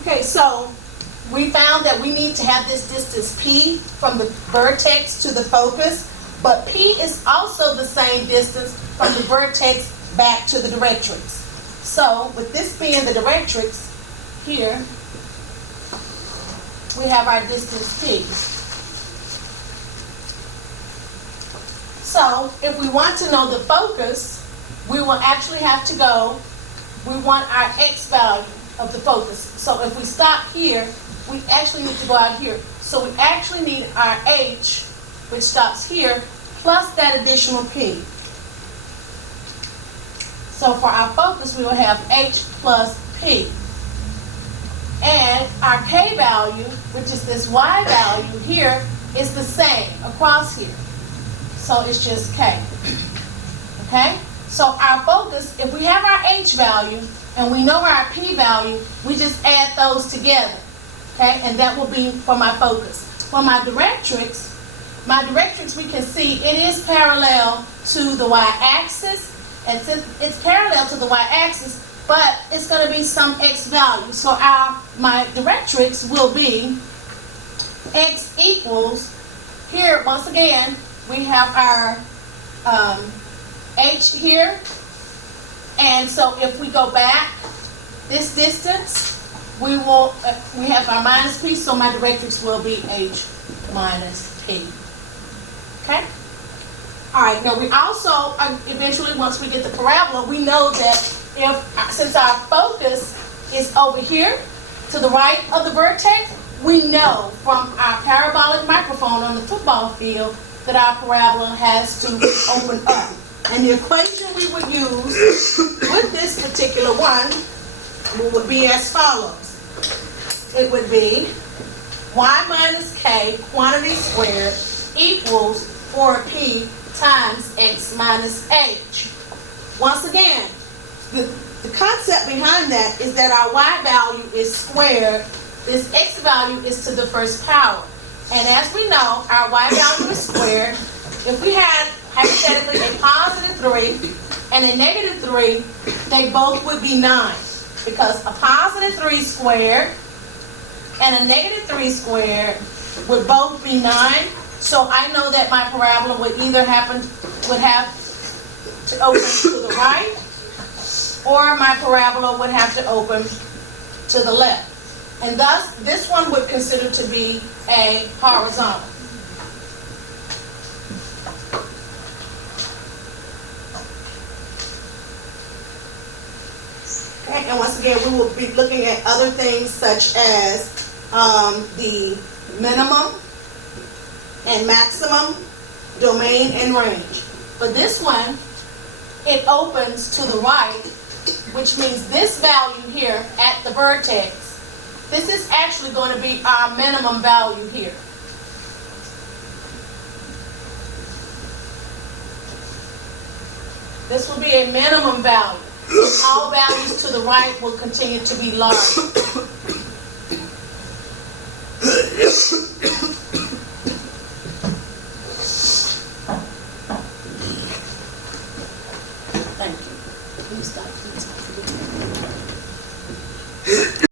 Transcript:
Okay, so we found that we need to have this distance P from the vertex to the focus, but P is also the same distance from the vertex back to the directrix. So with this being the directrix, here we have our distance P. So if we want to know the focus, we will actually have to go, we want our X value of the focus. So if we stop here, we actually need to go out here. So we actually need our H, which stops here, plus that additional P. So for our focus, we will have H plus P. And our K value, which is this Y value here, is the same across here. So it's just K. Okay? So our focus, if we have our H value and we know our P value, we just add those together. Okay? And that will be for my focus. For my directrix we can see it is parallel to the y-axis. And since it's parallel to the y-axis, but it's going to be some x value. So my directrix will be x equals, here once again, we have our h here. And so if we go back this distance, we have our minus p, so my directrix will be h minus p. Okay? All right, now we also, eventually once we get the parabola, we know that since our focus is over here to the right of the vertex, we know from our parabolic microphone on the football field that our parabola has to open up. And the equation we would use with this particular one would be as follows. It would be y minus k quantity squared equals 4p times x minus h. Once again, the concept behind that is that our y value is squared. This x value is to the first power. And as we know, our y value is squared. If we had hypothetically a positive 3 and a negative 3, they both would be 9. Because a positive 3 squared and a negative 3 squared would both be 9. So I know that my parabola would either have to open to the right, or my parabola would have to open to the left. And thus, this one would consider to be a horizontal. Okay, and once again, we will be looking at other things such as the minimum and maximum, domain, and range. But this one, it opens to the right, which means this value here at the vertex, this is actually going to be our minimum value here. This will be a minimum value. All values to the right will continue to be large.